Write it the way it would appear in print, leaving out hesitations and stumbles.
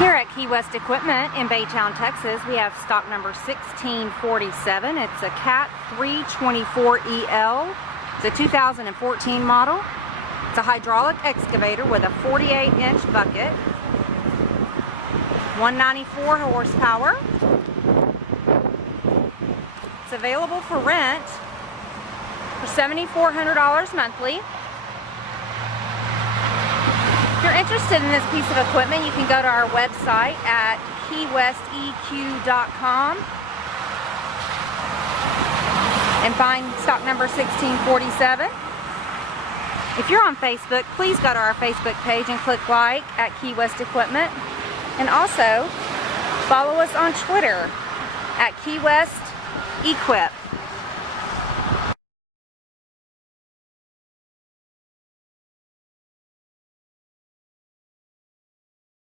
Here at KeeWest Equipment in Baytown, Texas, we have stock number 1647. It's a Cat 324EL. It's a 2014 model. It's a hydraulic excavator with a 48-inch bucket, 194 horsepower. It's available for rent for $7,400 monthly. If you're interested in this piece of equipment, you can go to our website at KeeWestEQ.com and find stock number 1647. If you're on Facebook, please go to our Facebook page and click like at KeeWest Equipment. And also, follow us on Twitter at KeeWest Equip.